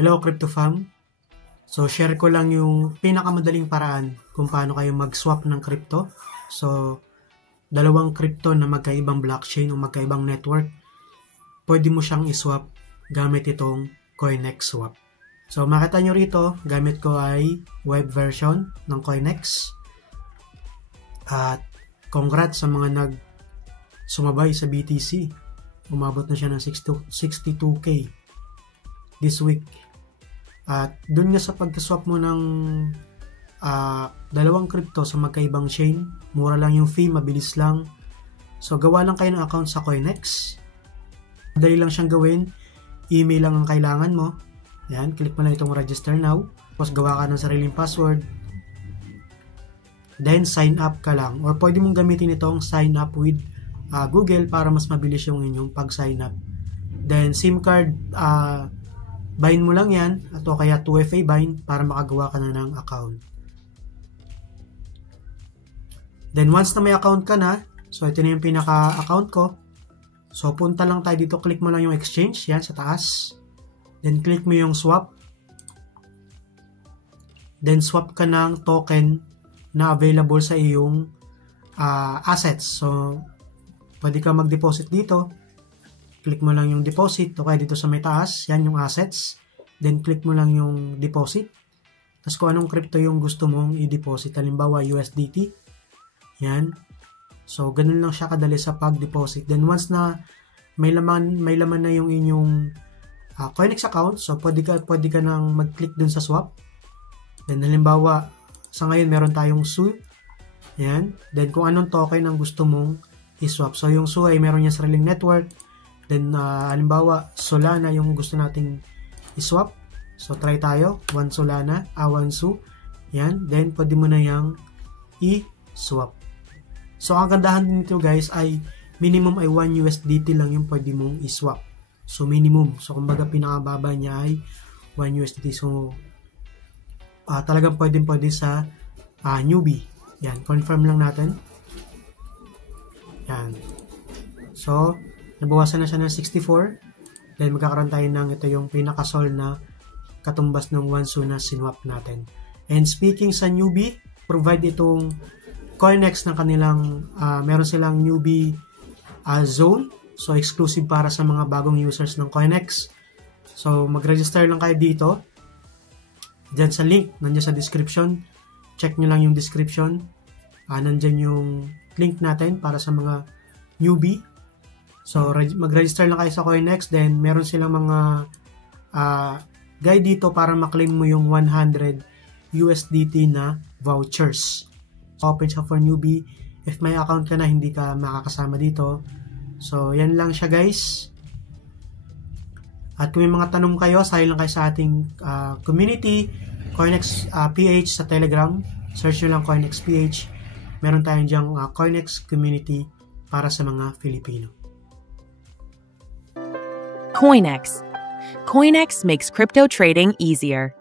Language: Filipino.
Hello Crypto Fam. So share ko lang yung pinakamadaling paraan kung paano kayo mag-swap ng crypto. So dalawang crypto na magkaibang blockchain o magkaibang network, pwede mo siyang iswap gamit itong CoinEx Swap. So makita nyo rito, gamit ko ay web version ng CoinEx. At congrats sa mga sumabay sa BTC. Umabot na siya ng 62K this week. At dun nga sa pagka-swap mo ng dalawang crypto sa magkaibang chain, mura lang yung fee, mabilis lang. So gawa lang kayo ng account sa CoinEx. Madali lang siyang gawin. Email lang ang kailangan mo. Yan, click mo lang itong register now. Tapos gawa ka ng sariling password. Then sign up ka lang. Or pwede mong gamitin itong sign up with Google para mas mabilis yung inyong pag-sign up. Then SIM card, bind mo lang yan, at o kaya 2FA bind para makagawa ka na ng account. Then once na may account ka na, so ito na yung pinaka-account ko. So punta lang tayo dito, click mo lang yung exchange, yan sa taas. Then click mo yung swap. Then swap ka ng token na available sa iyong assets. So pwede ka mag-deposit dito. Click mo lang yung deposit, o kaya dito sa may taas, yan yung assets. Then click mo lang yung deposit. Tapos kung anong crypto yung gusto mong i-deposit, halimbawa USDT. Yan. So ganun lang siya kadali sa pag-deposit. Then once na may laman na yung inyong CoinEx account, so pwede ka nang mag-click dun sa swap. Then halimbawa, sa ngayon meron tayong SU. Yan. Then kung anong token ang gusto mong i-swap. So yung SU ay meron niya sariling network. Then, halimbawa, Solana yung gusto nating iswap. So, try tayo. 1 Solana, 1 SU. Yan. Then, pwede mo na yung i-swap. So, ang gandahan din nito guys ay minimum ay 1 USDT lang yung pwede mong iswap. So, minimum. So, kumbaga, pinakababa niya ay 1 USDT. So, talagang pwede sa newbie. Yan. Confirm lang natin. Yan. So, nabawasan na siya ng 64. Then magkakaroon tayo ng ito yung pinaka-sol na katumbas ng 1 SU na sinwap natin. And speaking sa newbie, provide itong CoinEx ng kanilang, meron silang newbie zone. So exclusive para sa mga bagong users ng CoinEx. So mag-register lang kayo dito. Diyan sa link, nandiyan sa description. Check nyo lang yung description. Nandiyan yung link natin para sa mga newbie. So, mag-register lang kayo sa CoinEx, then meron silang mga guide dito para maklaim mo yung 100 USDT na vouchers. Open siya for newbie. If may account ka na, hindi ka makakasama dito. So, yan lang siya guys. At kung may mga tanong kayo, sali lang kayo sa ating community, CoinEx PH sa Telegram. Search nyo lang CoinEx PH. Meron tayong dyang CoinEx community para sa mga Filipino. CoinEx. CoinEx makes crypto trading easier.